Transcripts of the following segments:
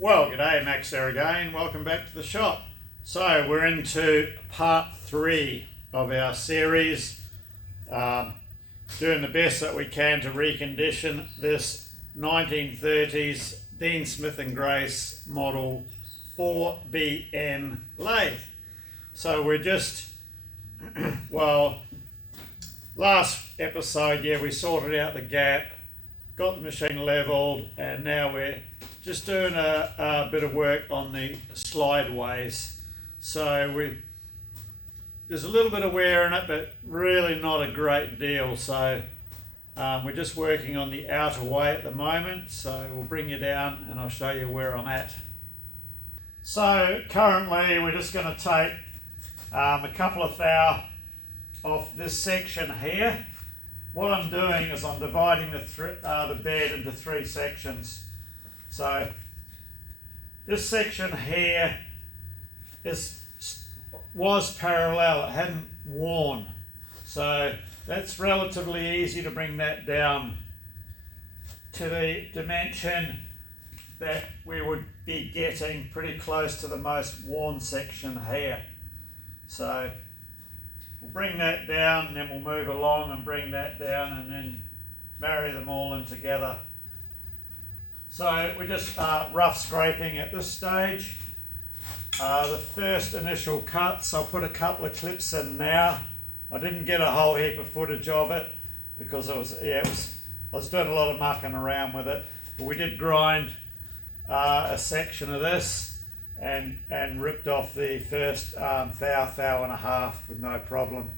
Well, g'day, Max there again. Welcome back to the shop. So we're into part 3 of our series, doing the best that we can to recondition this 1930s Dean Smith and Grace model 4BN lathe. So we're just, well, last episode, we sorted out the gap, got the machine leveled, and now we're just doing a bit of work on the slideways. So there's a little bit of wear in it, but really not a great deal. So we're just working on the outer way at the moment. So we'll bring you down and I'll show you where I'm at. So currently we're just going to take a couple of thou off this section here. What I'm doing is I'm dividing the bed into 3 sections. So this section here was parallel, it hadn't worn. So that's relatively easy to bring that down to the dimension that we would be getting pretty close to the most worn section here. So we'll bring that down and then we'll move along and bring that down and then marry them all in together. So we're just rough scraping at this stage. The first initial cuts, I'll put a couple of clips in now. I didn't get a whole heap of footage of it because I was doing a lot of mucking around with it. But we did grind a section of this and ripped off the first thou and a half with no problem.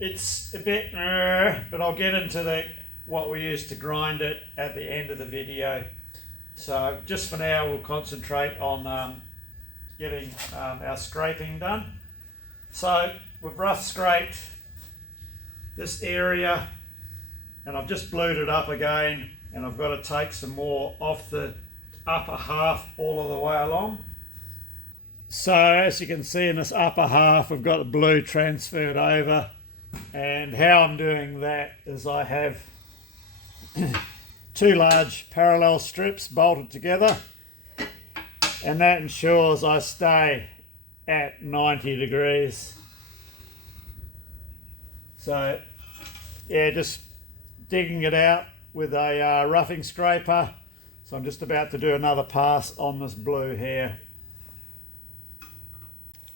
It's a bit, but I'll get into what we use to grind it at the end of the video. So just for now, we'll concentrate on getting our scraping done. So we've rough scraped this area, and I've just blued it up again, and I've got to take some more off the upper half all of the way along. So as you can see in this upper half, I've got the blue transferred over, and how I'm doing that is I have 2 large parallel strips bolted together, and that ensures I stay at 90 degrees. So yeah, just digging it out with a roughing scraper. So I'm just about to do another pass on this blue here.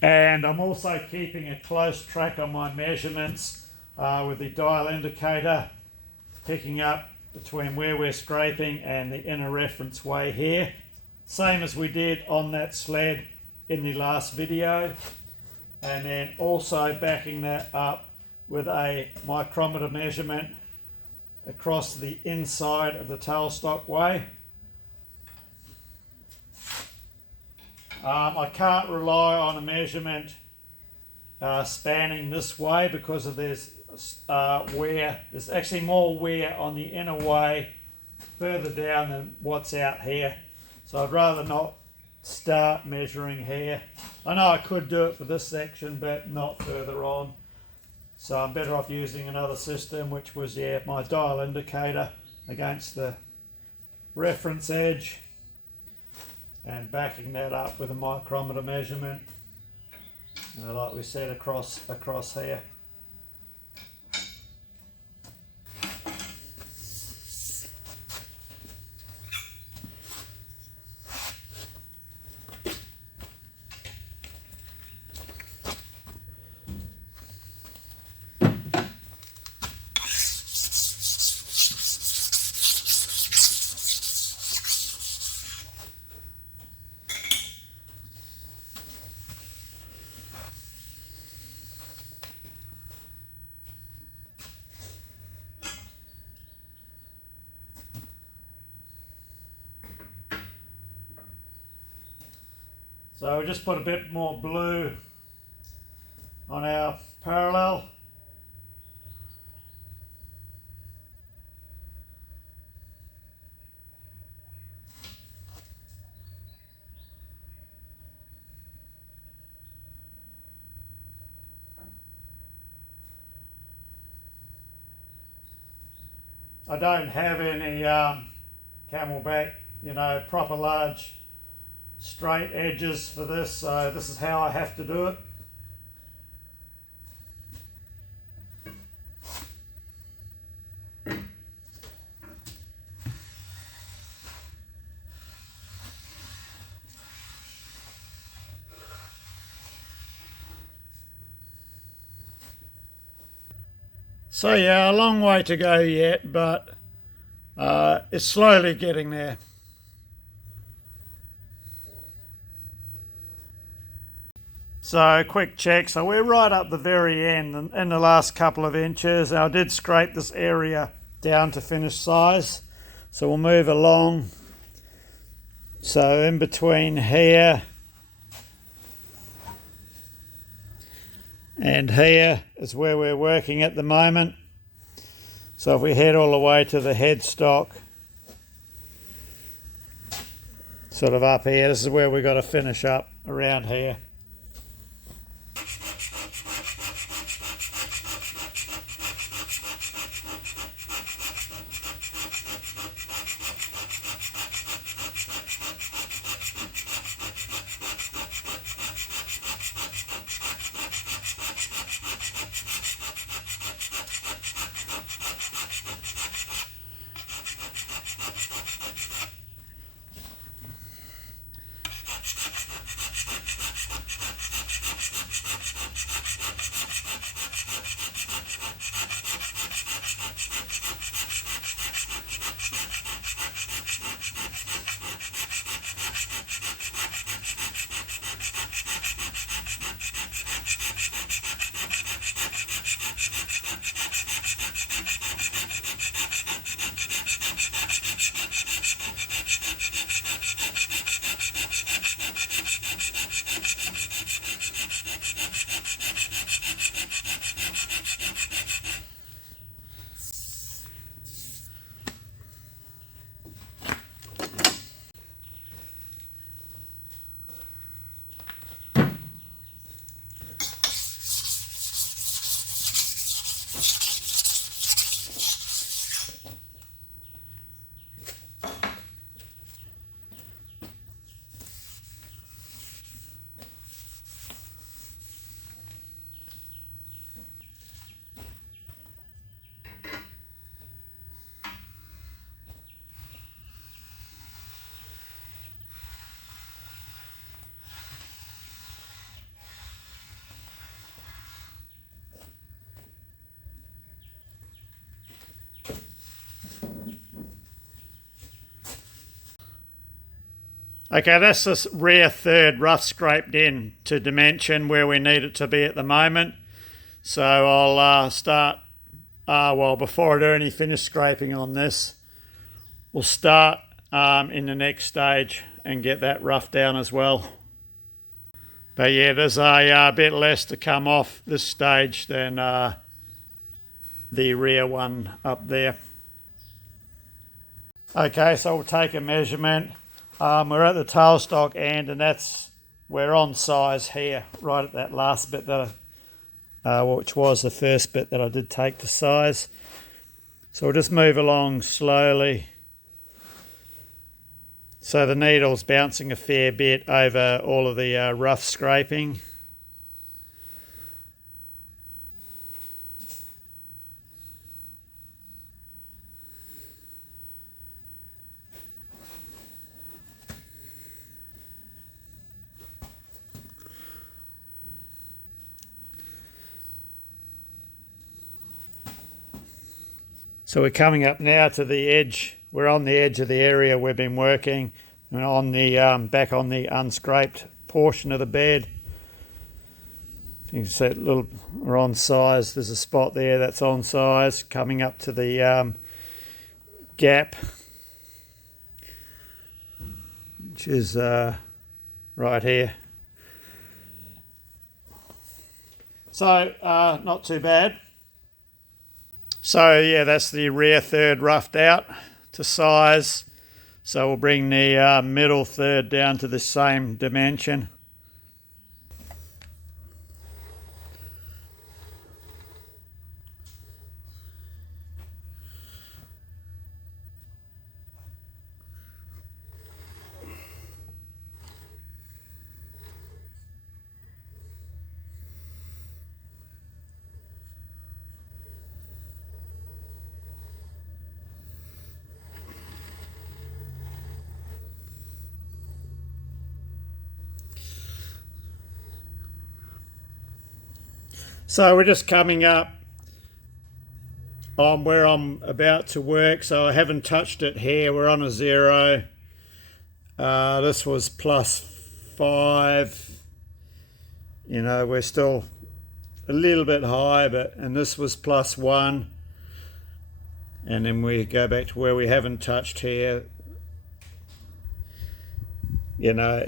And I'm also keeping a close track on my measurements with the dial indicator, picking up between where we're scraping and the inner reference way here. Same as we did on that sled in the last video. And then also backing that up with a micrometer measurement across the inside of the tailstock way. I can't rely on a measurement spanning this way because of there's wear. There's actually more wear on the inner way further down than what's out here. So I'd rather not start measuring here. I know I could do it for this section, but not further on. So I'm better off using another system, which was my dial indicator against the reference edge, and backing that up with a micrometer measurement, like we said, across here. So we'll just put a bit more blue on our parallel. I don't have any camelback, proper large straight edges for this, so this is how I have to do it. So yeah, a long way to go yet, but it's slowly getting there. So quick check, so we're right up the very end in the last couple of inches. I did scrape this area down to finished size, so we'll move along. So in between here and here is where we're working at the moment. So if we head all the way to the headstock, sort of up here, this is where we've got to finish up around here. Okay, that's this rear third rough scraped in to dimension where we need it to be at the moment. So I'll start, before I do any finish scraping on this, we'll start in the next stage and get that rough down as well. But yeah, there's a bit less to come off this stage than the rear one up there. Okay, so we'll take a measurement. We're at the tailstock end, and we're on size here, right at that last bit which was the first bit that I did take to size. So we'll just move along slowly. So the needle's bouncing a fair bit over all of the rough scraping. So we're coming up now to the edge. We're on the edge of the area we've been working, and on the back on the unscraped portion of the bed. You can see we're on size. There's a spot there that's on size, coming up to the gap, which is right here. So not too bad. So yeah, that's the rear third roughed out to size. So we'll bring the middle third down to the same dimension. So we're just coming up on where I'm about to work, so I haven't touched it here. We're on a 0. This was +5. You know, we're still a little bit high, and this was +1. And then we go back to where we haven't touched here. You know,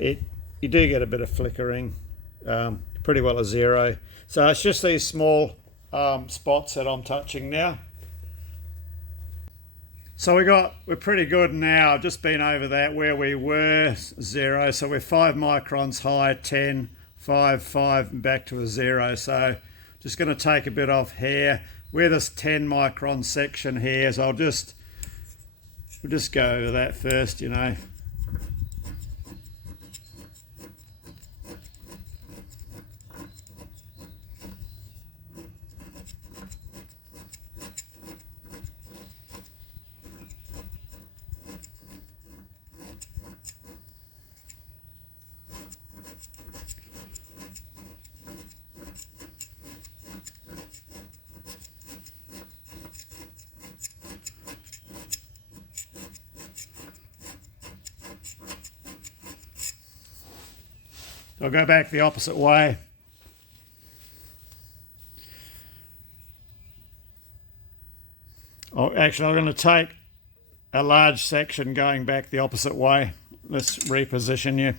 you do get a bit of flickering, pretty well a 0. So it's just these small spots that I'm touching now. So we're pretty good now. I've just been over that where we were 0. So we're 5 microns high, 10, 5, 5, and back to a 0. So just going to take a bit off here. We're this 10 micron section here, so we'll just go over that first, you know. I'll go back the opposite way. Oh, actually, I'm going to take a large section going back the opposite way. Let's reposition you.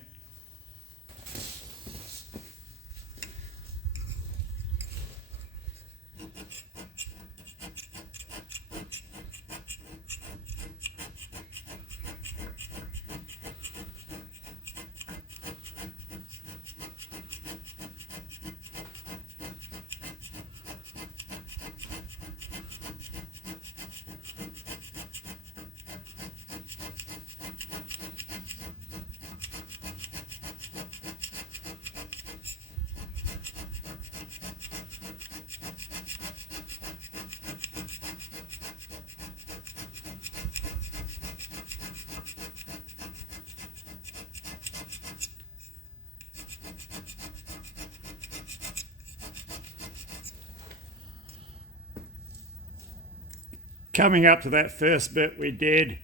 Coming up to that first bit we did,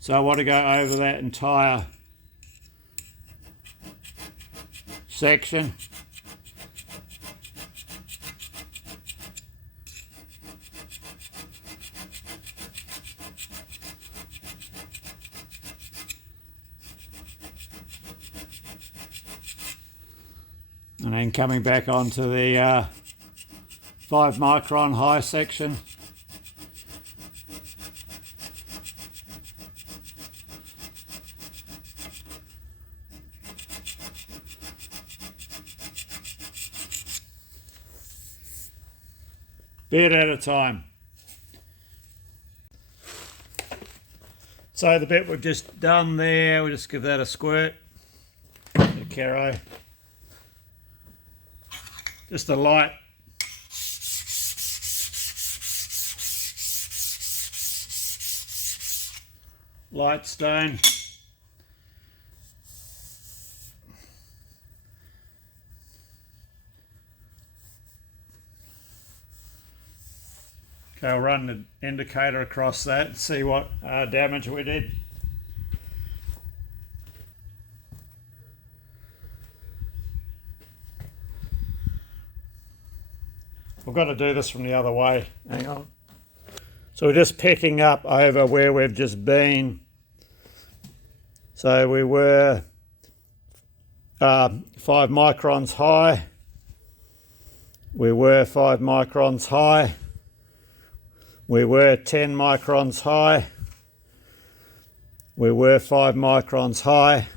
so I want to go over that entire section. And then coming back onto the 5 micron high section. Bit at a time. So the bit we've just done there, we'll just give that a squirt. The Caro. Just a light. Light stone. Okay, I'll run the indicator across that and see what damage we did. We've got to do this from the other way. Hang on. So we're just picking up over where we've just been. So we were 5 microns high. We were 5 microns high. We were 10 microns high. We were 5 microns high.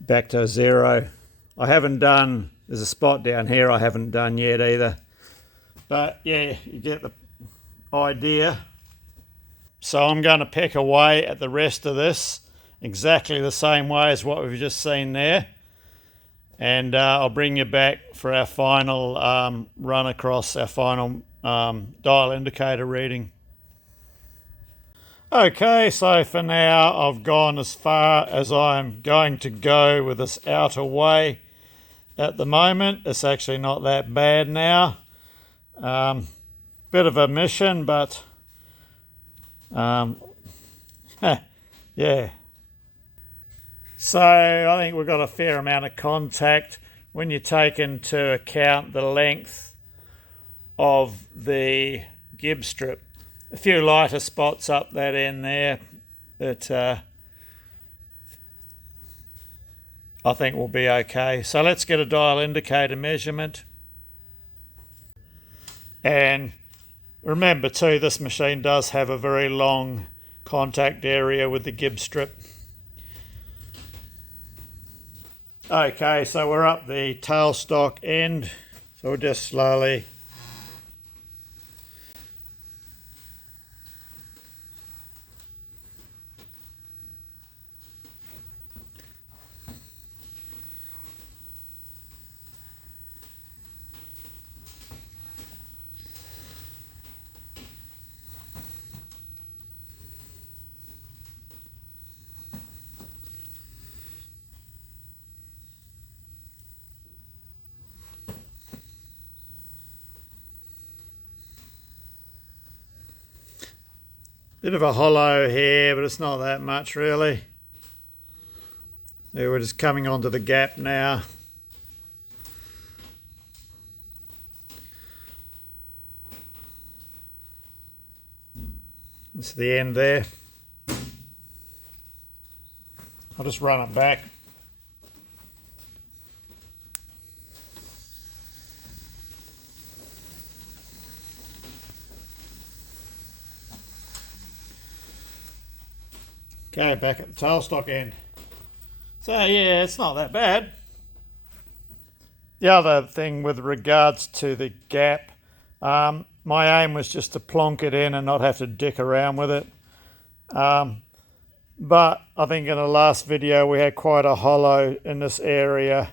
Back to 0. I haven't done, there's a spot down here I haven't done yet either. But yeah, you get the idea. So I'm going to peck away at the rest of this exactly the same way as what we've just seen there. And I'll bring you back for our final run across, our final dial indicator reading. Okay, so for now I've gone as far as I'm going to go with this outer way at the moment. It's actually not that bad now. Bit of a mission, but yeah. So I think we've got a fair amount of contact when you take into account the length of the gib strip. A few lighter spots up that end there that I think will be okay. So let's get a dial indicator measurement. And remember too, this machine does have a very long contact area with the gib strip. Okay, so we're up the tailstock end, so we'll just slowly bit of a hollow here, but it's not that much really. So we're just coming onto the gap now. It's the end there. I'll just run it back. Okay, back at the tailstock end. So yeah, it's not that bad. The other thing with regards to the gap, my aim was just to plonk it in and not have to dick around with it. But I think in the last video we had quite a hollow in this area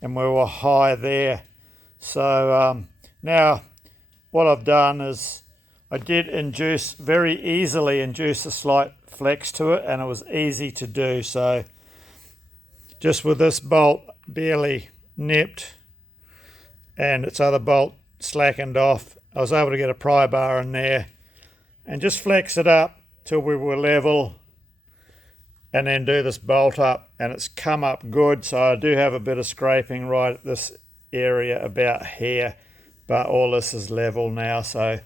and we were high there. So now what I've done is I did very easily induce a slight flex to it, and it was easy to do. So just with this bolt barely nipped and its other bolt slackened off, I was able to get a pry bar in there and just flex it up till we were level and then do this bolt up, and it's come up good. So I do have a bit of scraping right at this area about here, but all this is level now, so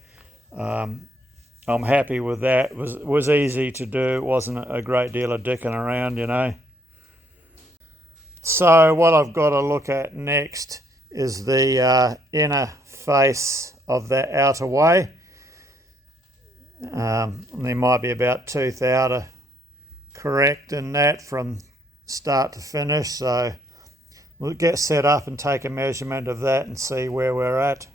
I'm happy with that. It was easy to do. It wasn't a great deal of dicking around, you know. So what I've got to look at next is the inner face of that outer way. There might be about 2th outer correct in that from start to finish. So we'll get set up and take a measurement of that and see where we're at.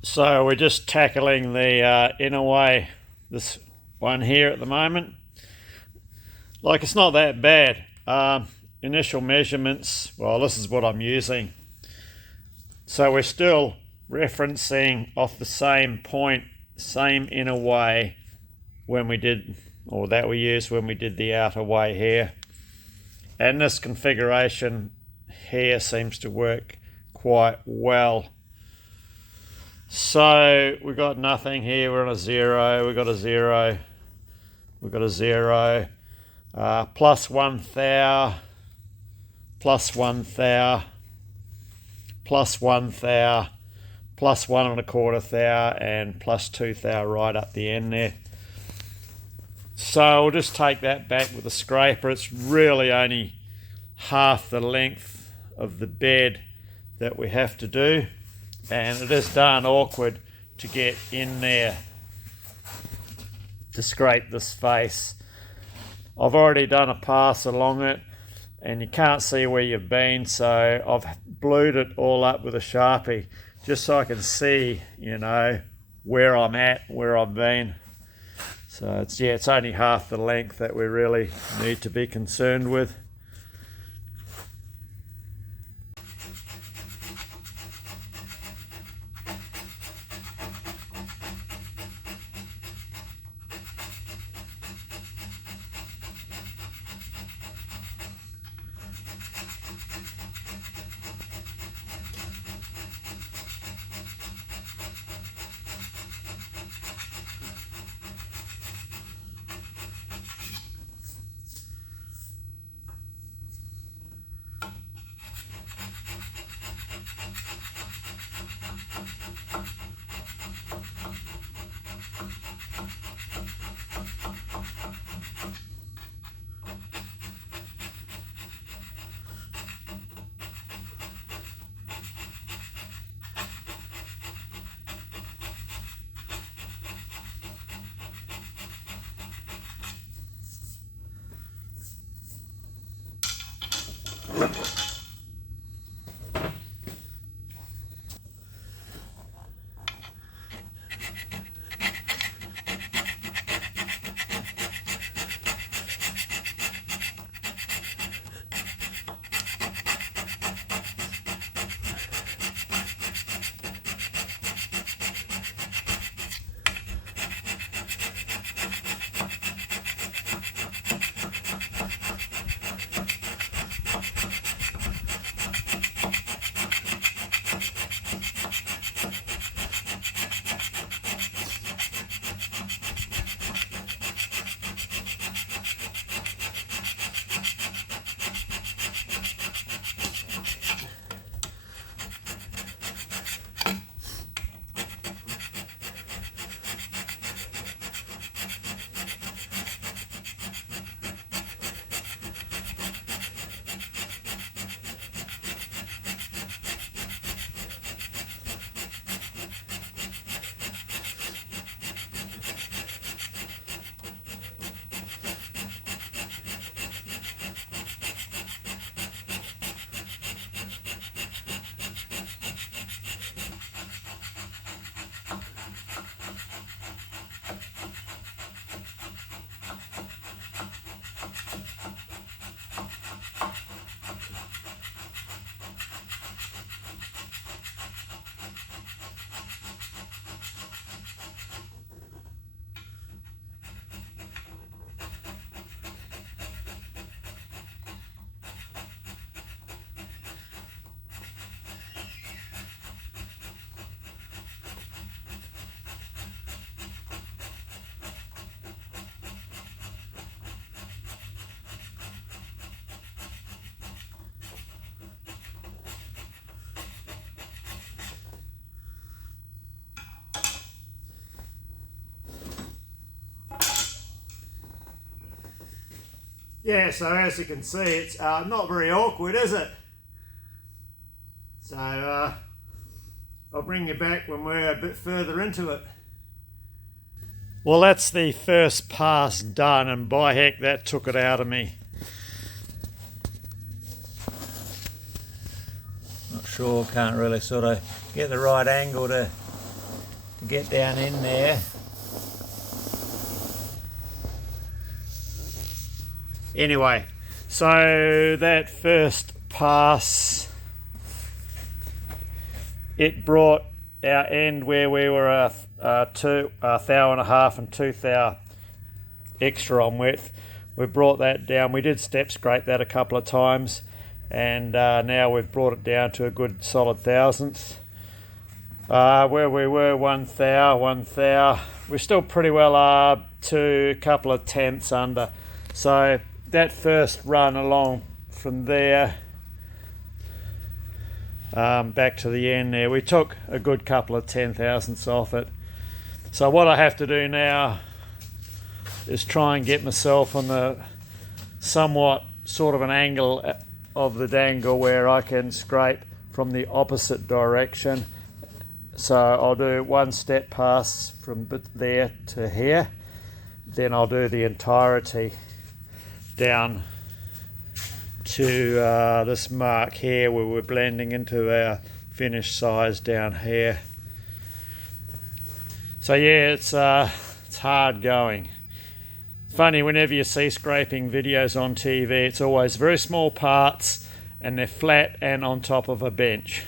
So we're just tackling the inner way, this one here at the moment. Like, it's not that bad. Initial measurements, well, this is what I'm using. So we're still referencing off the same point, same inner way when we did, or that we used when we did the outer way here. And this configuration here seems to work quite well. So we've got nothing here, we're on a 0, we've got a 0, we've got a 0, plus 1 thou, plus 1 thou, plus 1 thou, plus 1 1/4 thou, and plus 2 thou right up the end there. So we'll just take that back with a scraper. It's really only half the length of the bed that we have to do, and it is darn awkward to get in there to scrape this face. I've already done a pass along it and you can't see where you've been, so I've blued it all up with a Sharpie just so I can see, you know, where I'm at, where I've been. So it's only half the length that we really need to be concerned with. Yeah, so as you can see, it's not very awkward, is it? So I'll bring you back when we're a bit further into it. Well, that's the first pass done, and by heck, that took it out of me. Not sure, can't really sort of get the right angle to get down in there. Anyway, so that first pass, it brought our end where we were a thou and a half and 2 thou extra on width. We brought that down. We did step scrape that a couple of times, and now we've brought it down to a good solid thousandth. Where we were 1 thou, we're still pretty well to a couple of tenths under. So that first run along from there back to the end there, we took a good couple of 10,000ths off it. So what I have to do now is try and get myself on the somewhat sort of an angle of the dangle where I can scrape from the opposite direction. So I'll do one step pass from there to here, then I'll do the entirety down to this mark here where we're blending into our finished size down here. So yeah, it's hard going. Funny, whenever you see scraping videos on TV, it's always very small parts and they're flat and on top of a bench.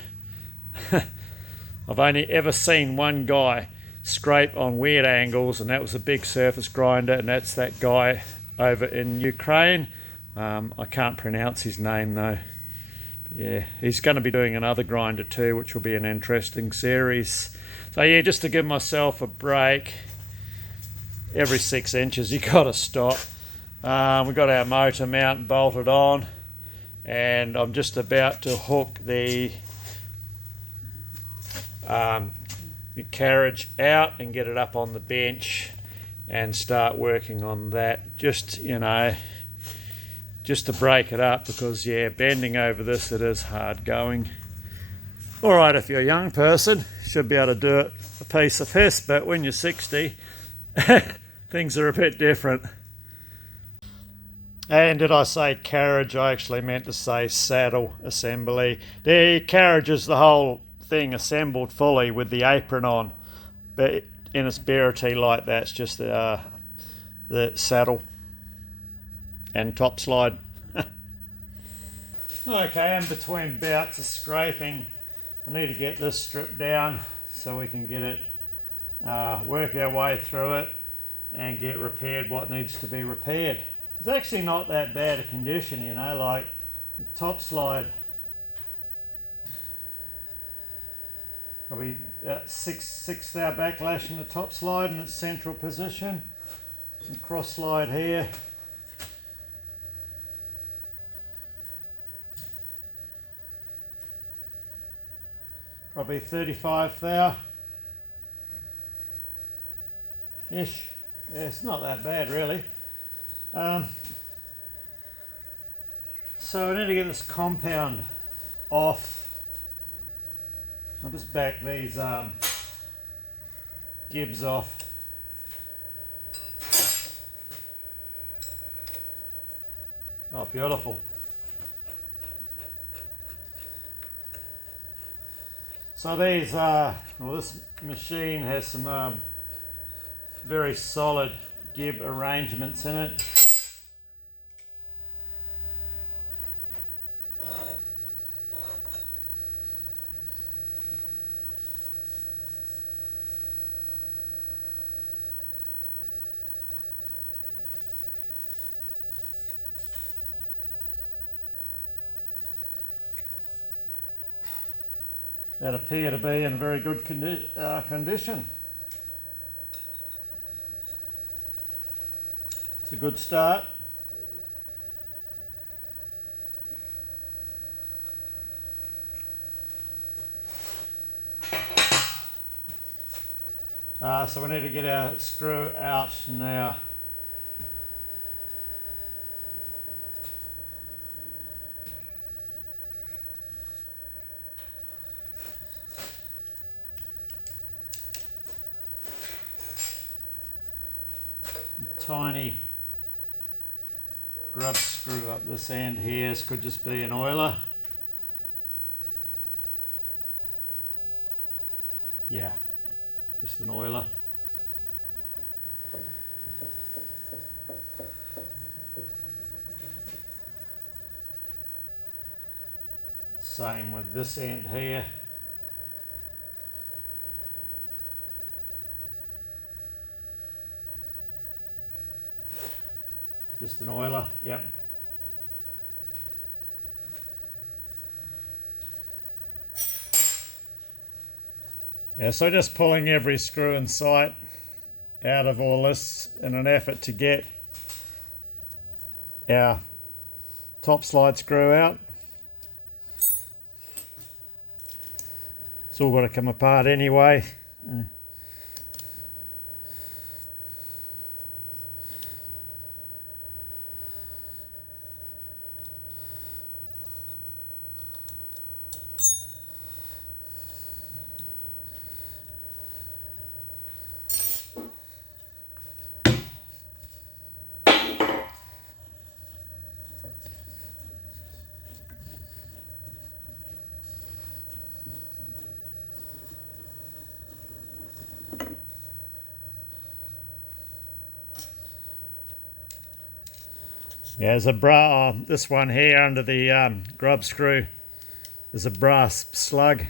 I've only ever seen one guy scrape on weird angles, and that was a big surface grinder, and that's that guy over in Ukraine. I can't pronounce his name though. But yeah, he's going to be doing another grinder too, which will be an interesting series. So yeah, just to give myself a break, every 6 inches you got to stop. We've got our motor mount bolted on, and I'm just about to hook the carriage out and get it up on the bench and start working on that, just to break it up, because yeah, bending over this, it is hard going. All right, if you're a young person, you should be able to do it a piece of piss, but when you're 60 things are a bit different. And did I say carriage? I actually meant to say saddle assembly. The carriage is the whole thing assembled fully with the apron on, but in its barity like that, it's just the saddle and top slide. Okay, in between bouts of scraping, I need to get this stripped down so we can get it, work our way through it and get repaired what needs to be repaired. It's actually not that bad a condition, like the top slide, probably 6 thou backlash in the top slide in its central position, and cross slide here. Probably 35 thou ish. Yeah, it's not that bad really. So I need to get this compound off. I'll just back these gibs off. Oh, beautiful. So these this machine has some very solid gib arrangements in it. That appear to be in very good condition. It's a good start. So we need to get our screw out now. Tiny grub screw up this end here. This could just be an oiler. Yeah, just an oiler. Same with this end here. Just an oiler, yep. Yeah, so just pulling every screw in sight out of all this in an effort to get our top slide screw out. It's all got to come apart anyway. Yeah, there's a bra. This one here under the grub screw, there's a brass slug,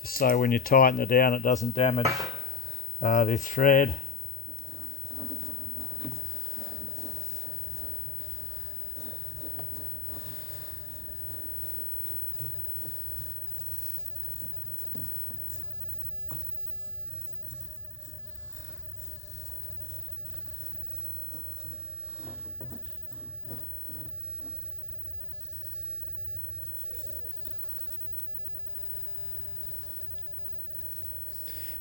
just so when you tighten it down, it doesn't damage the thread.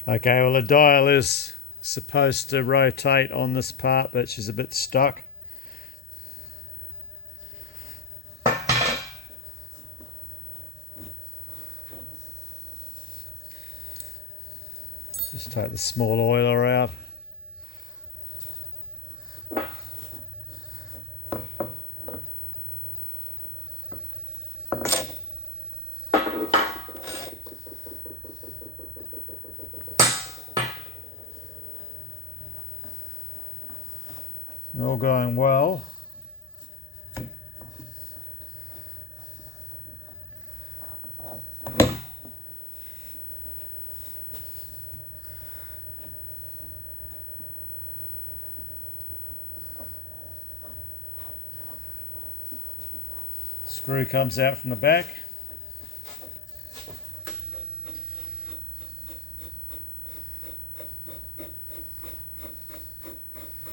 Okay, well the dial is supposed to rotate on this part, but she's a bit stuck. Just take the small oiler out. All going well. Screw comes out from the back.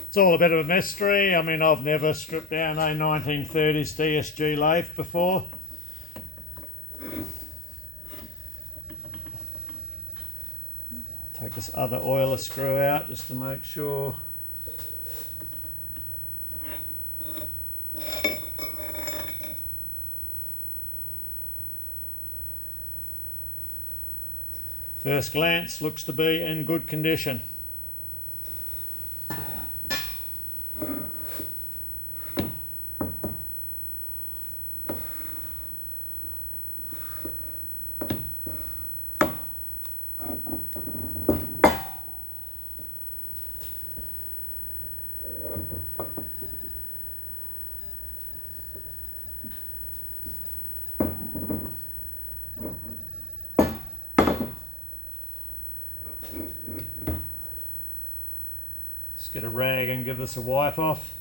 It's all a bit of a mystery. I mean, I've never stripped down a 1930s DSG lathe before. Take this other oiler screw out just to make sure. First glance looks to be in good condition. Let's get a rag and give this a wipe off.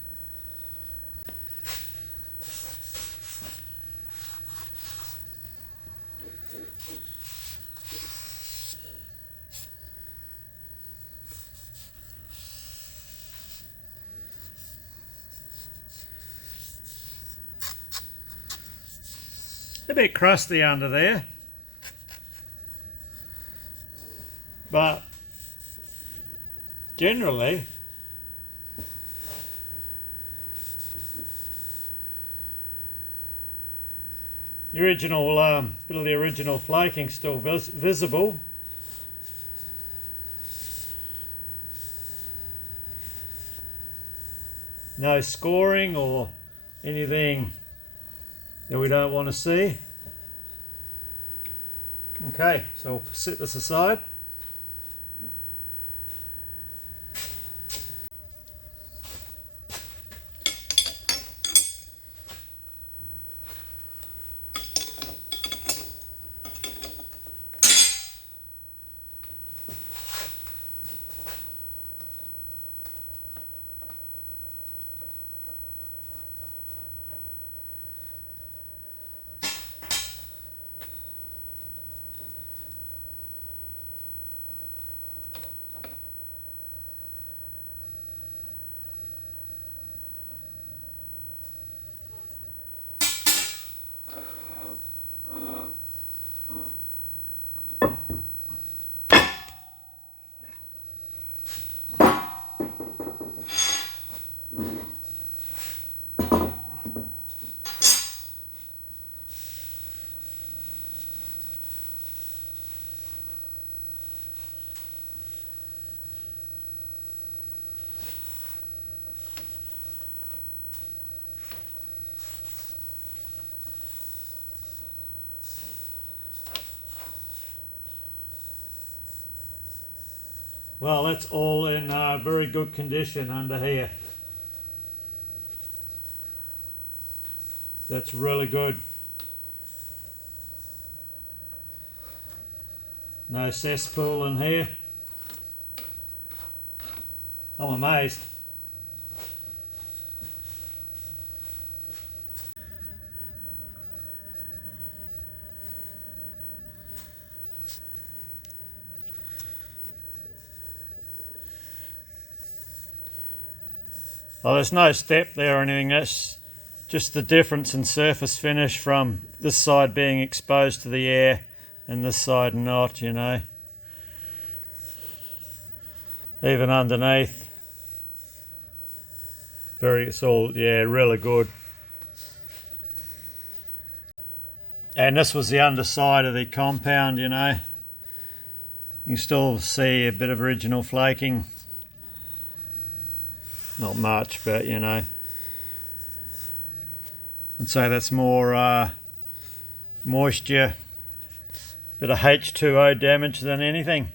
A bit crusty under there, but generally the original bit of the original flaking still visible. No scoring or anything that we don't want to see. Okay, so we'll set this aside. Well, that's all in very good condition under here. That's really good. No cesspool in here. I'm amazed. Oh, there's no step there or anything. That's just the difference in surface finish from this side being exposed to the air and this side not, you know. Even underneath. It's all, yeah, really good. And this was the underside of the compound, you know. You can still see a bit of original flaking. Not much, but you know. And so that's more moisture, bit of H2O damage than anything.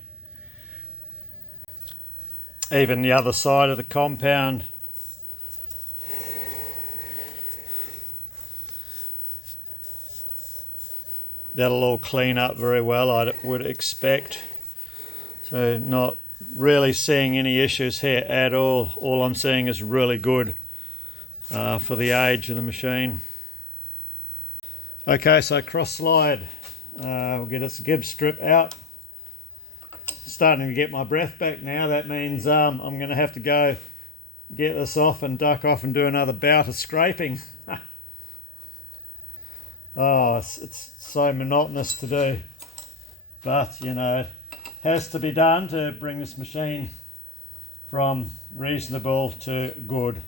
Even the other side of the compound. That'll all clean up very well, I would expect. So not really seeing any issues here at all. All I'm seeing is really good for the age of the machine. Okay, so cross slide. We'll get its gib strip out. Starting to get my breath back now. That means I'm going to have to go get this off and duck off and do another bout of scraping. Oh, it's so monotonous to do, but you know, it has to be done to bring this machine from reasonable to good.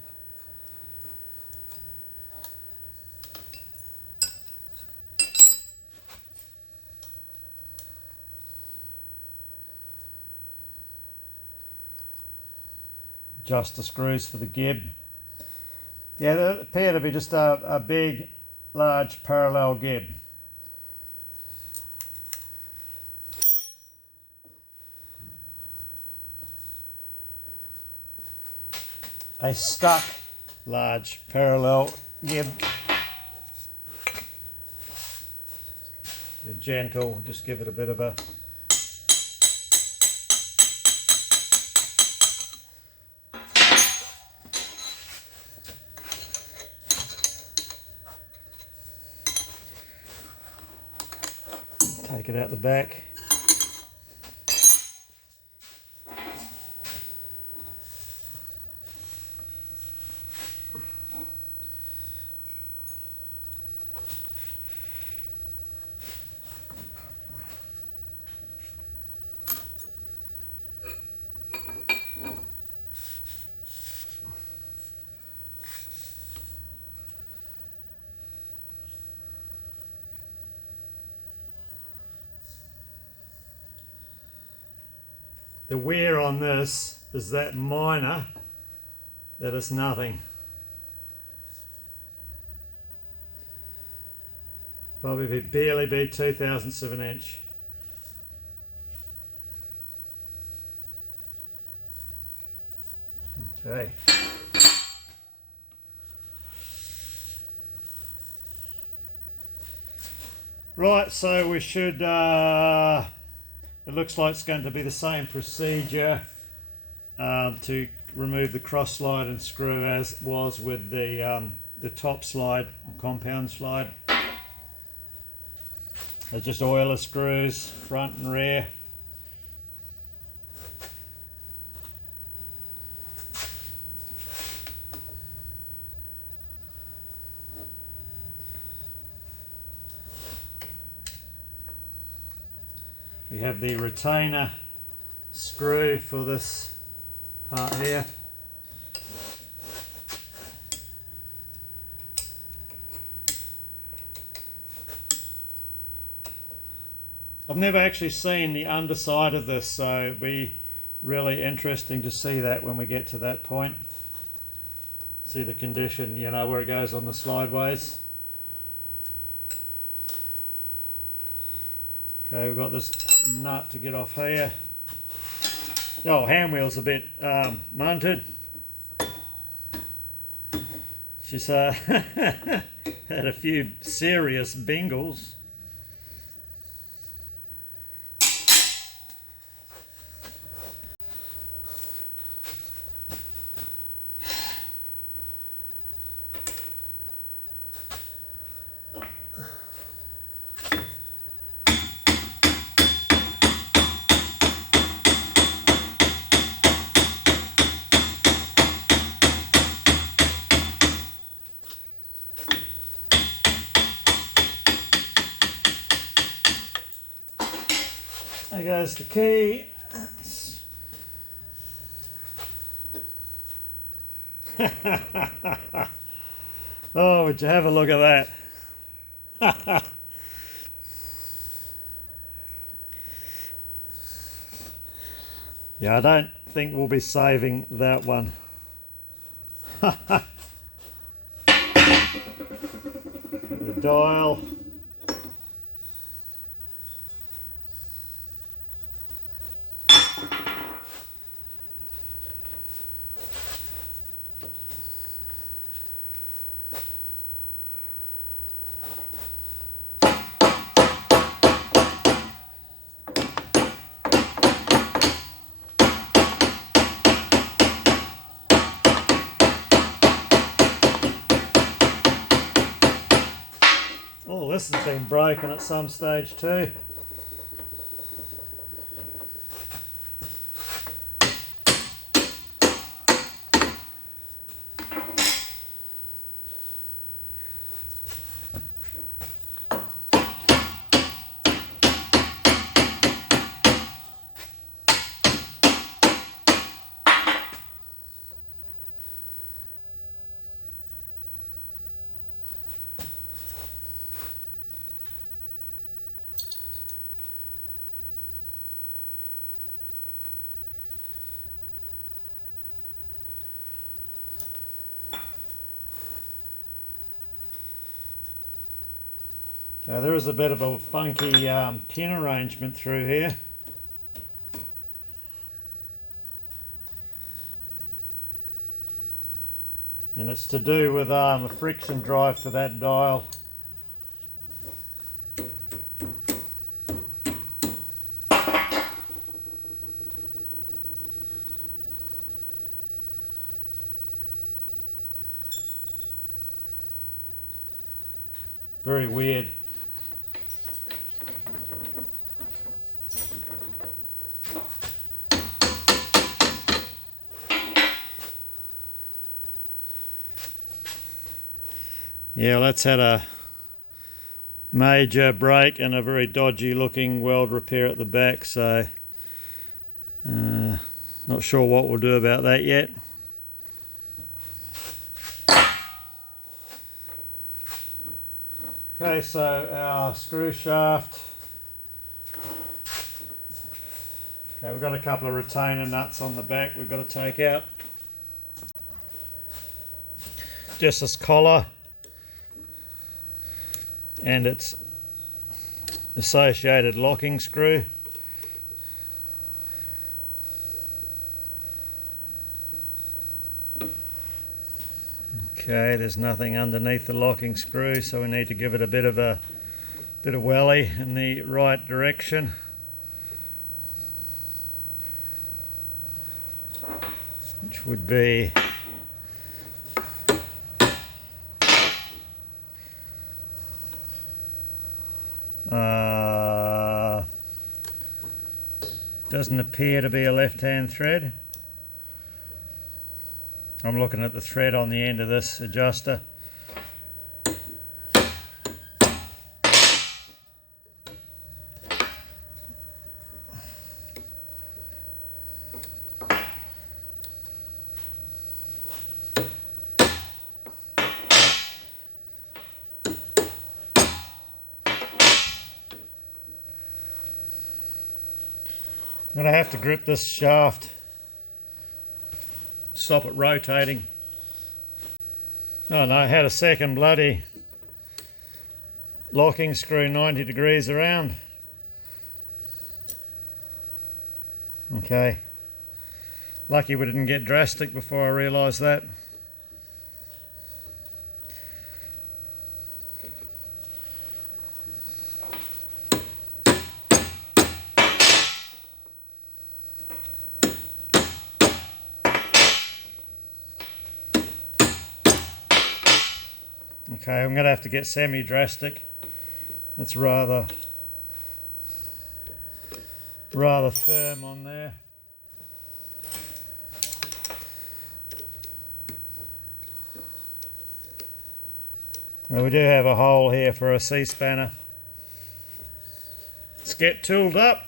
Adjust the screws for the gib. Yeah, they appear to be just a big, large parallel gib. A stuck large parallel gib. They're gentle, just give it a bit of a take it out the back. The wear on this is that minor that it's nothing. Probably barely be 2/1000 of an inch. Okay. Right, so we should it looks like it's going to be the same procedure to remove the cross slide and screw as was with the top slide, compound slide. They're just oiler screws, front and rear. We have the retainer screw for this part here. I've never actually seen the underside of this, so it'll be really interesting to see that when we get to that point. See the condition, you know, where it goes on the slideways. Okay, we've got this nut to get off here. Oh, hand wheel's a bit munted. She's Had a few serious bingles. There goes the key. Oh, would you have a look at that? Yeah, I don't think we'll be saving that one. The dial. Oh, this has been broken at some stage too. Okay, there is a bit of a funky pin arrangement through here. And it's to do with a friction drive for that dial. Very weird. Yeah, let's had a major break and a very dodgy looking weld repair at the back, so not sure what we'll do about that yet. Okay, so our screw shaft. Okay, we've got a couple of retainer nuts on the back we've got to take out. Just this collar and its associated locking screw. Okay, there's nothing underneath the locking screw, so we need to give it a bit of welly in the right direction. Which would be doesn't appear to be a left-hand thread. I'm looking at the thread on the end of this adjuster. I'm going to have to grip this shaft, stop it rotating. Oh no, I had a second bloody locking screw 90 degrees around. Okay, lucky we didn't get drastic before I realised that. Okay, I'm going to have to get semi-drastic. It's rather firm on there. Now we do have a hole here for a C-spanner. Let's get tooled up.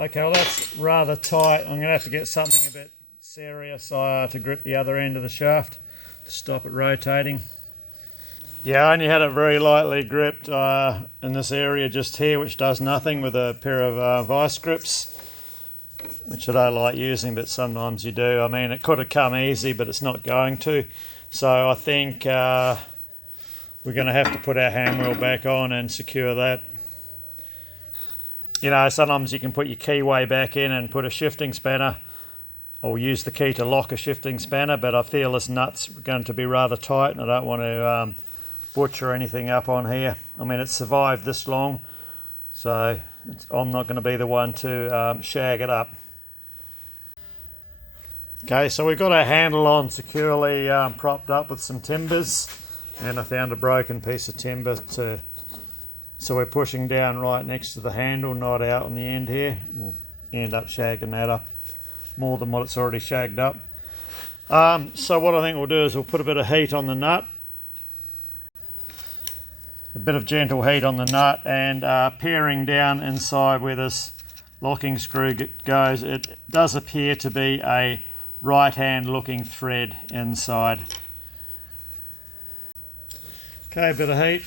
Okay, well that's rather tight. I'm going to have to get something a bit serious to grip the other end of the shaft to stop it rotating. Yeah, I only had it very lightly gripped in this area just here, which does nothing, with a pair of vice grips, which I don't like using, but sometimes you do. I mean, it could have come easy, but it's not going to. So I think we're going to have to put our hand wheel back on and secure that. You know, sometimes you can put your keyway back in and put a shifting spanner, or use the key to lock a shifting spanner, but I feel this nut's going to be rather tight and I don't want to butcher anything up on here. I mean, it's survived this long, so I'm not going to be the one to shag it up. Okay, so we've got our handle on securely propped up with some timbers, and I found a broken piece of timber so we're pushing down right next to the handle, not out on the end here. We'll end up shagging that up more than what it's already shagged up. So what I think we'll do is we'll put a bit of heat on the nut. A bit of gentle heat on the nut, and peering down inside where this locking screw goes, it does appear to be a right-hand looking thread inside. Okay, a bit of heat.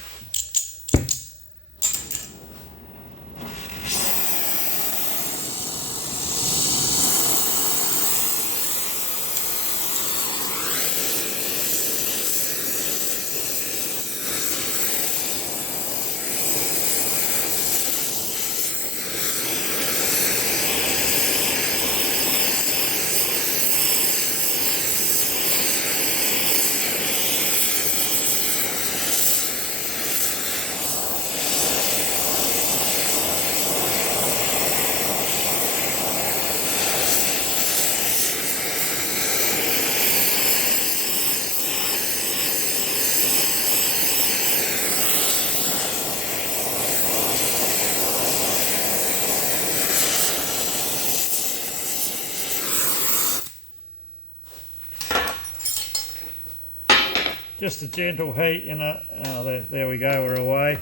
Just a gentle heat, you know. Oh, there we go, we're away.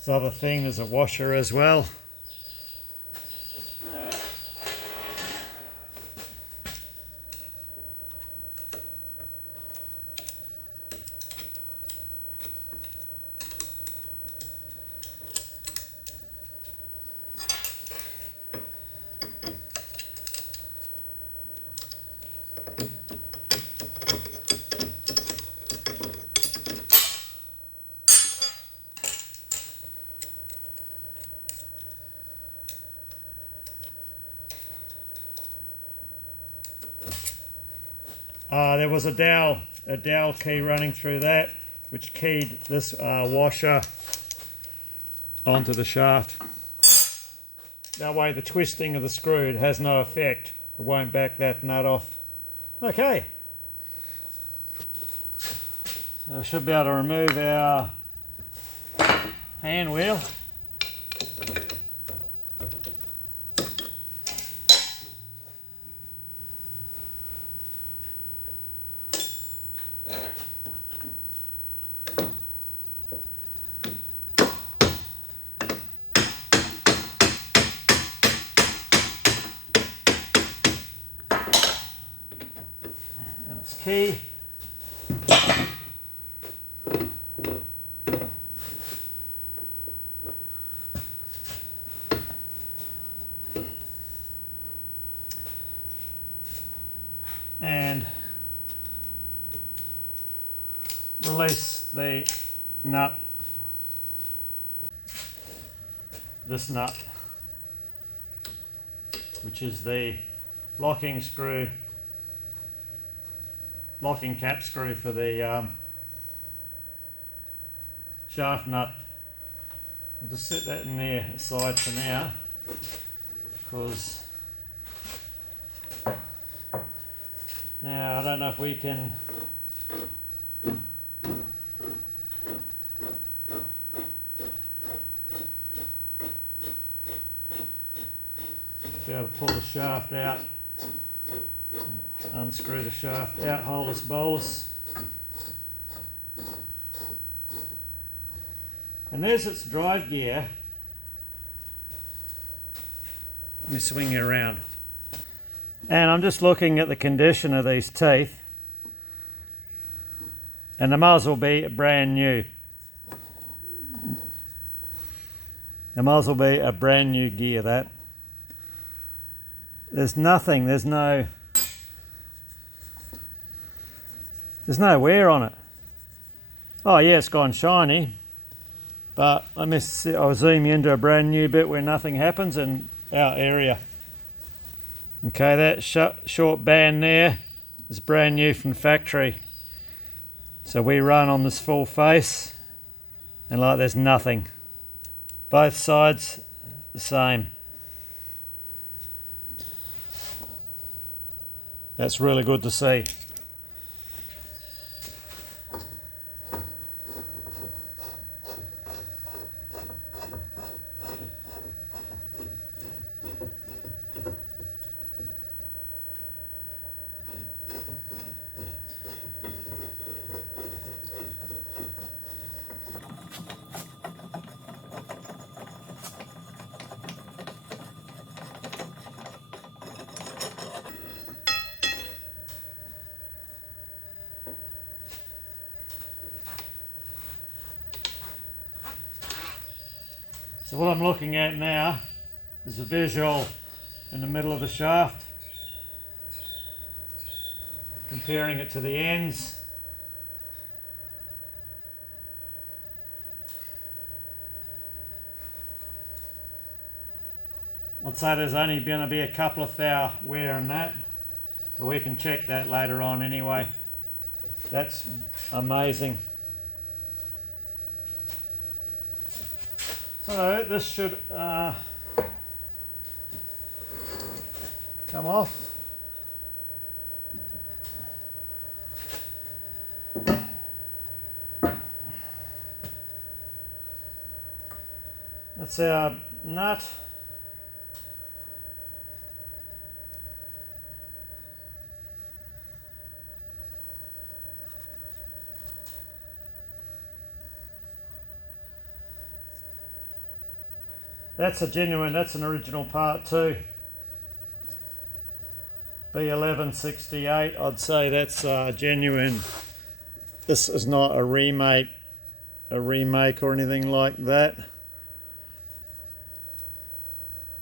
This other thing, there's a washer as well. There was a dowel key running through that, which keyed this washer onto the shaft. That way the twisting of the screw has no effect. It won't back that nut off. Okay. So we should be able to remove our hand wheel. That's key. And release the nut, this nut, which is the locking cap screw for the shaft nut. I'll just set that in there aside for now, because now I don't know if we can be able to pull the shaft out, unscrew the shaft out, holus bolus. And there's its drive gear. Let me swing you around. And I'm just looking at the condition of these teeth, and they might as well be brand new. They might as well be a brand new gear. That there's nothing, there's no wear on it. Oh yeah, it's gone shiny, but let me see, I'll zoom you into a brand new bit where nothing happens in our area. Okay, that short band there is brand new from factory. So we run on this full face, and like there's nothing. Both sides the same. That's really good to see. So what I'm looking at now is a visual in the middle of the shaft, comparing it to the ends. I'd say there's only going to be a couple of thou wear in that, but we can check that later on anyway. That's amazing. So this should come off. That's our nut. That's a genuine, that's an original part too. B1168, I'd say that's genuine. This is not a remake or anything like that.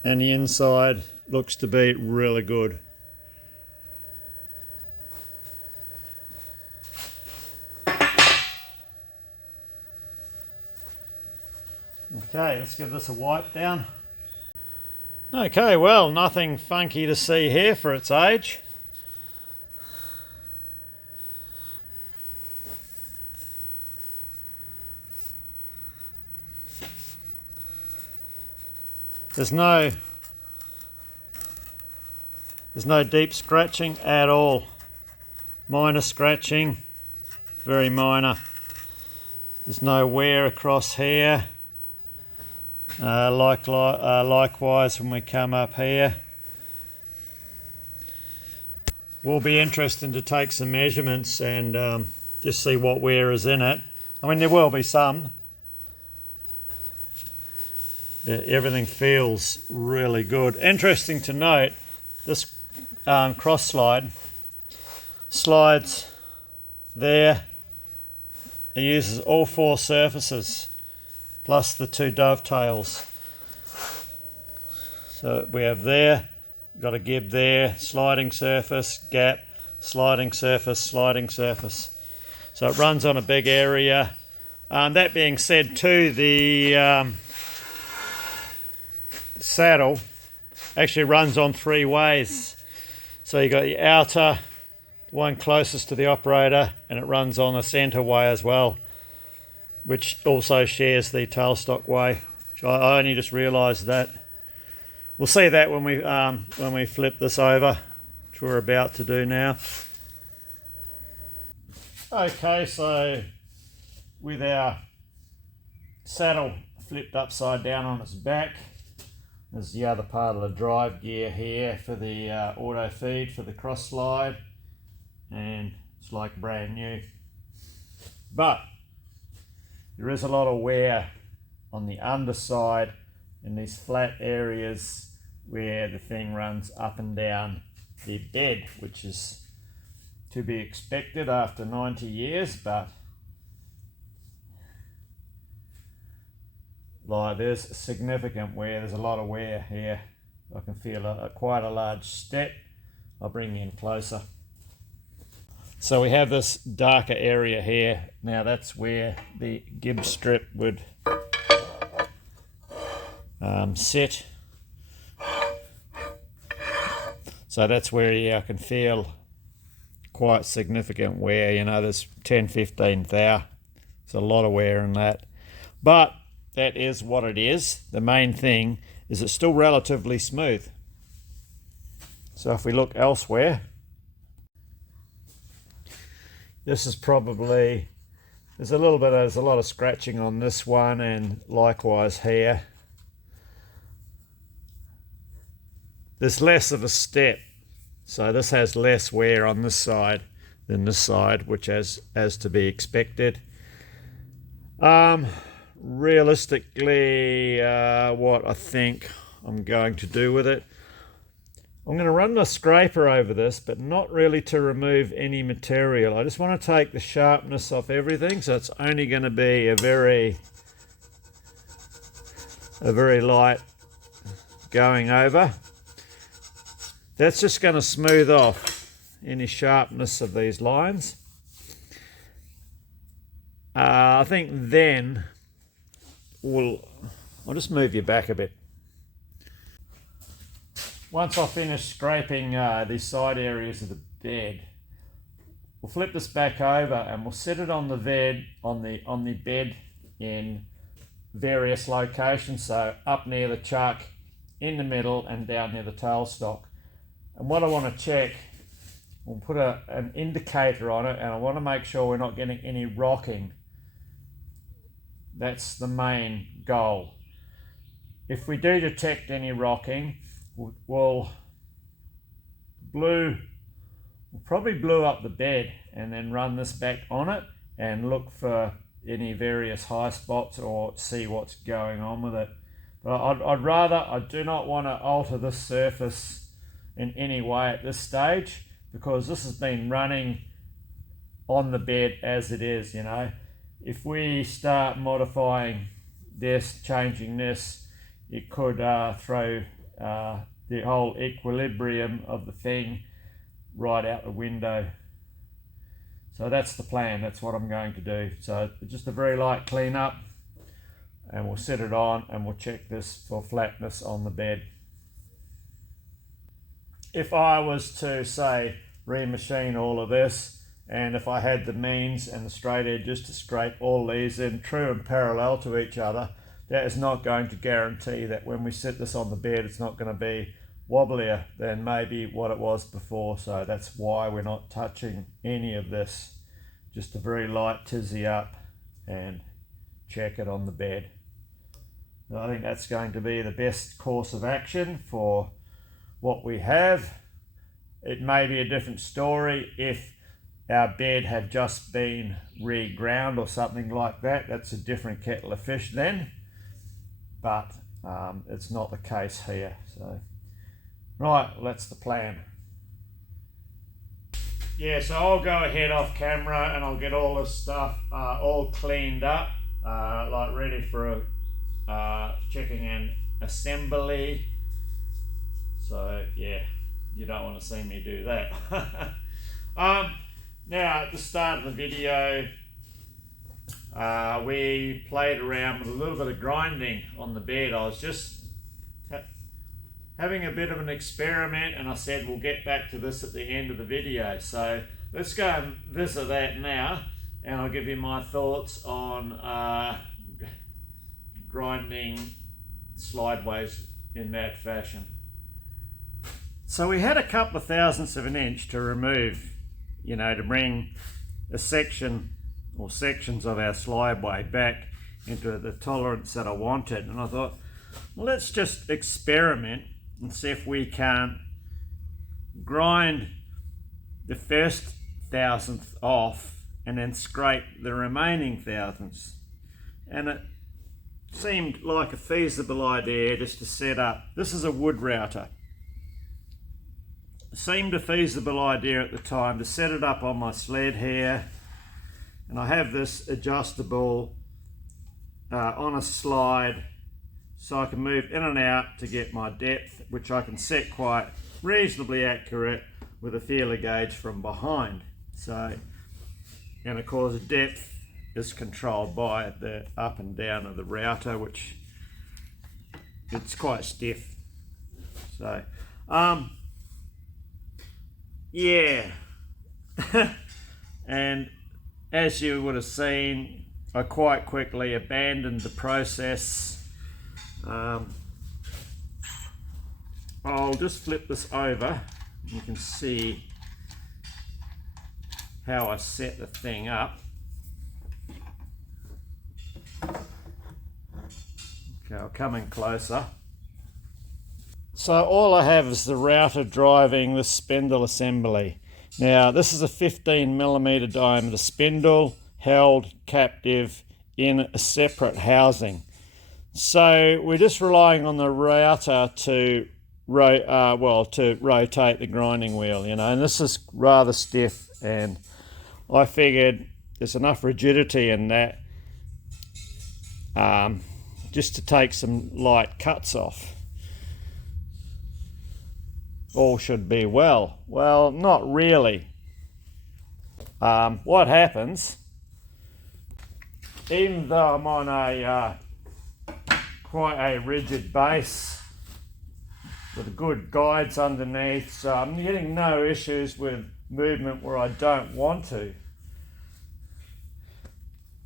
And the inside looks to be really good. Okay, let's give this a wipe down. Okay, well, nothing funky to see here for its age. There's no deep scratching at all. Minor scratching, very minor. There's no wear across here. Likewise when we come up here. Will be interesting to take some measurements and just see what wear is in it. I mean, there will be some. Everything feels really good. Interesting to note, this cross slide slides there. It uses all 4 surfaces plus the 2 dovetails. So we have there, got a gib there, sliding surface, gap, sliding surface, sliding surface. So it runs on a big area. That being said too, the saddle actually runs on 3 ways. So you got the outer, one closest to the operator, and it runs on a centre way as well, which also shares the tailstock way. I only just realised that. We'll see that when we flip this over, which we're about to do now. Okay, so with our saddle flipped upside down on its back, there's the other part of the drive gear here for the auto feed for the cross slide, and it's like brand new. But there is a lot of wear on the underside in these flat areas where the thing runs up and down the bed, which is to be expected after 90 years, but like there's significant wear. There's a lot of wear here. I can feel quite a large step. I'll bring you in closer. So we have this darker area here. Now that's where the gib strip would sit. So that's where I can feel quite significant wear. You know, there's 10-15 thou. There's a lot of wear in that. But that is what it is. The main thing is it's still relatively smooth. So if we look elsewhere, this is probably, there's a lot of scratching on this one, and likewise here. There's less of a step, so this has less wear on this side than this side, which as to be expected. Realistically, what I think I'm going to do with it, I'm going to run the scraper over this, but not really to remove any material. I just want to take the sharpness off everything, so it's only going to be a very light going over. That's just going to smooth off any sharpness of these lines. I think then I'll just move you back a bit. Once I finish scraping these side areas of the bed, we'll flip this back over and we'll set it on the bed in various locations. So up near the chuck, in the middle, and down near the tailstock. And what I want to check, we'll put an indicator on it, and I want to make sure we're not getting any rocking. That's the main goal. If we do detect any rocking, we'll probably blue up the bed and then run this back on it and look for any various high spots or see what's going on with it. But I do not want to alter this surface in any way at this stage, because this has been running on the bed as it is, you know. If we start modifying this, changing this, it could throw the whole equilibrium of the thing right out the window. So that's the plan. That's what I'm going to do. So just a very light clean up, and we'll set it on and we'll check this for flatness on the bed. If I was to, say, remachine all of this, and if I had the means and the straight edges to scrape all these in true and parallel to each other, that is not going to guarantee that when we sit this on the bed it's not going to be wobblier than maybe what it was before. So that's why we're not touching any of this. Just a very light tizzy up and check it on the bed. I think that's going to be the best course of action for what we have. It may be a different story if our bed had just been reground or something like that. That's a different kettle of fish then, but it's not the case here. So right, well, that's the plan. Yeah, so I'll go ahead off camera and I'll get all this stuff all cleaned up, like ready for checking an assembly. So yeah, you don't want to see me do that. Now at the start of the video, we played around with a little bit of grinding on the bed. I was just having a bit of an experiment, and I said we'll get back to this at the end of the video. So let's go and visit that now, and I'll give you my thoughts on grinding slideways in that fashion. So we had a couple of thousandths of an inch to remove, you know, to bring a section or sections of our slideway back into the tolerance that I wanted. And I thought, well, let's just experiment and see if we can't grind the first thousandth off and then scrape the remaining thousandths. And it seemed like a feasible idea just to set up. This is a wood router. It seemed a feasible idea at the time to set it up on my sled here, and I have this adjustable on a slide so I can move in and out to get my depth, which I can set quite reasonably accurate with a feeler gauge from behind. So, and of course the depth is controlled by the up and down of the router, which it's quite stiff. So yeah. And as you would have seen, I quite quickly abandoned the process. I'll just flip this over. You can see how I set the thing up. Okay, I'll come in closer. So all I have is the router driving the spindle assembly. Now this is a 15mm diameter spindle held captive in a separate housing. So we're just relying on the router to rotate the grinding wheel, you know, and this is rather stiff, and I figured there's enough rigidity in that just to take some light cuts off. All should be well. Well, not really. What happens, even though I'm on a quite a rigid base with good guides underneath, so I'm getting no issues with movement where I don't want to.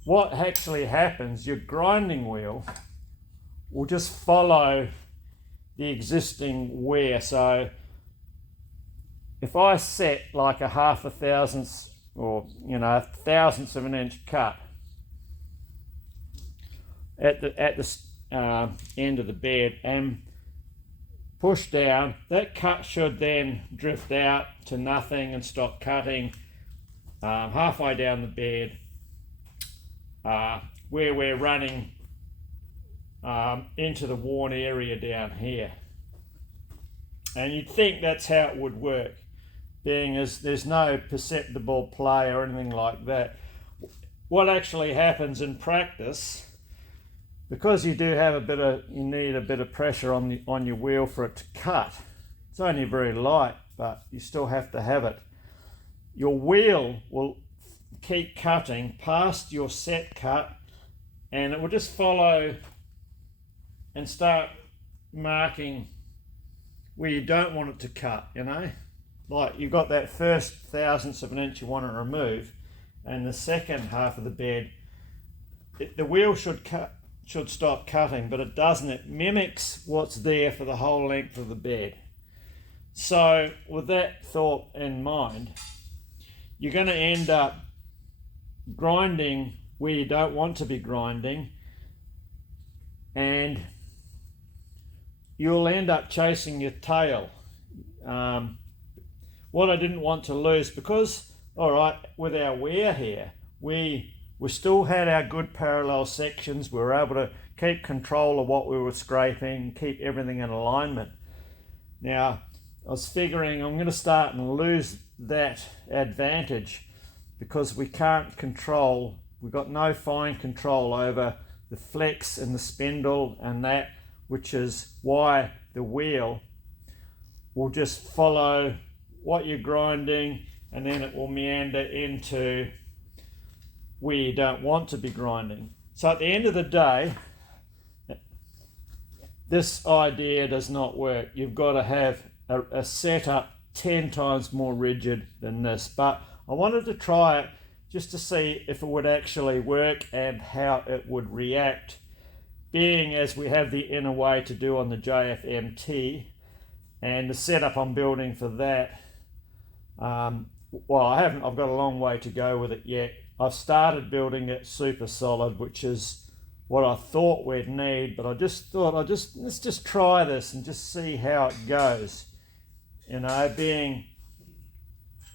What actually happens, your grinding wheel will just follow the existing wear. So if I set like a half a thousandths or, you know, thousandths of an inch cut at the end of the bed and push down, that cut should then drift out to nothing and stop cutting halfway down the bed where we're running into the worn area down here. And you'd think that's how it would work, being as there's no perceptible play or anything like that. What actually happens in practice, because you do have you need a bit of pressure on your wheel for it to cut. It's only very light, but you still have to have it. Your wheel will keep cutting past your set cut, and it will just follow and start marking where you don't want it to cut, you know. Like you've got that first thousandths of an inch you want to remove, and the second half of the bed, the wheel should cut should stop cutting, but it doesn't. It mimics what's there for the whole length of the bed. So with that thought in mind, you're going to end up grinding where you don't want to be grinding, and you'll end up chasing your tail. What I didn't want to lose, because, all right, with our wear here, we still had our good parallel sections. We were able to keep control of what we were scraping, keep everything in alignment. Now, I was figuring I'm going to start and lose that advantage because we can't control, we've got no fine control over the flex and the spindle and that, which is why the wheel will just follow what you're grinding, and then it will meander into where you don't want to be grinding. So at the end of the day, this idea does not work. You've got to have a setup 10 times more rigid than this. But I wanted to try it just to see if it would actually work and how it would react, being as we have the inner way to do on the JFMT, and the setup I'm building for that, well, I've got a long way to go with it yet. I've started building it super solid, which is what I thought we'd need, but I just thought let's just try this and just see how it goes. You know, being,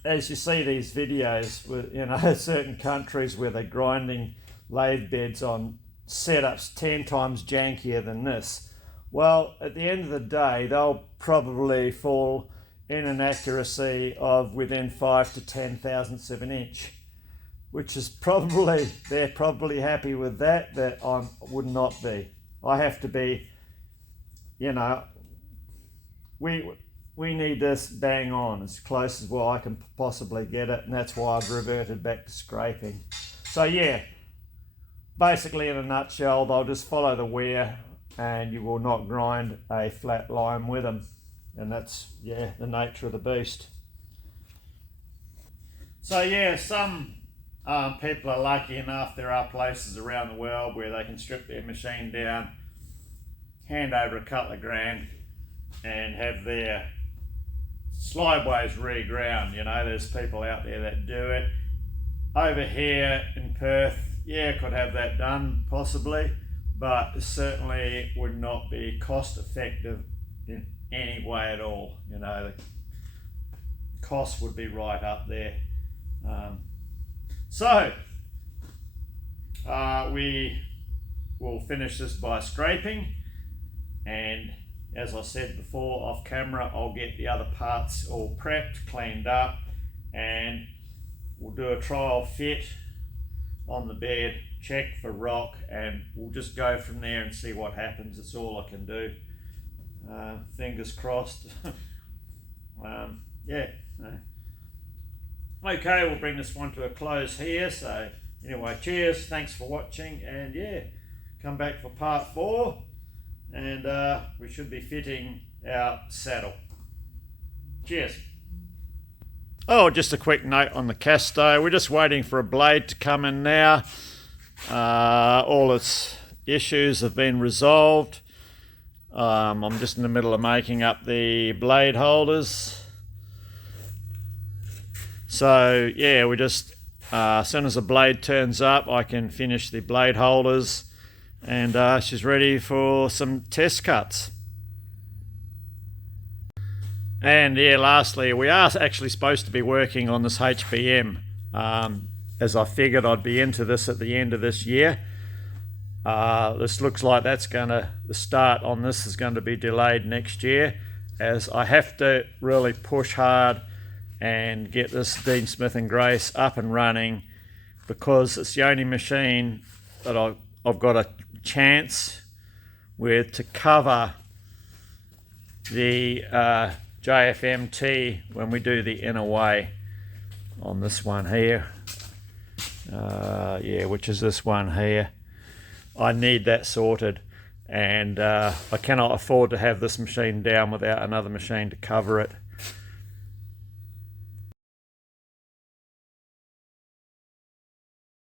as you see these videos with, you know, certain countries where they're grinding lathe beds on setups 10 times jankier than this. Well, at the end of the day, they'll probably fall in an accuracy of within 5 to 10 thousandths of an inch, which is probably, they're probably happy with that, that I would not be. I have to be, you know, we need this bang on, as close as well I can possibly get it, and that's why I've reverted back to scraping. So yeah, basically in a nutshell, they'll just follow the wear and you will not grind a flat line with them. And that's, yeah, the nature of the beast. So yeah, some people are lucky enough, there are places around the world where they can strip their machine down, hand over a couple of grand and have their slideways reground. You know, there's people out there that do it. Over here in Perth, yeah, could have that done possibly, but certainly would not be cost effective in any way at all. You know, the cost would be right up there. We will finish this by scraping, and as I said before off camera, I'll get the other parts all prepped, cleaned up, and we'll do a trial fit on the bed, check for rock, and we'll just go from there and see what happens. That's all I can do. Fingers crossed. Yeah. Okay, we'll bring this one to a close here. So anyway, cheers, thanks for watching, and yeah, come back for part 4, and we should be fitting our saddle. Cheers. Oh, just a quick note on the Casto. We're just waiting for a blade to come in now. All its issues have been resolved. I'm just in the middle of making up the blade holders. So yeah, we just, as soon as the blade turns up, I can finish the blade holders, and she's ready for some test cuts. And yeah, lastly, we are actually supposed to be working on this HPM, as I figured I'd be into this at the end of this year. This looks like that's the start on this is going to be delayed next year, as I have to really push hard and get this Dean Smith and Grace up and running, because it's the only machine that I've got a chance with to cover the JFMT when we do the inner way on this one here. Yeah, which is this one here. I need that sorted, and I cannot afford to have this machine down without another machine to cover it.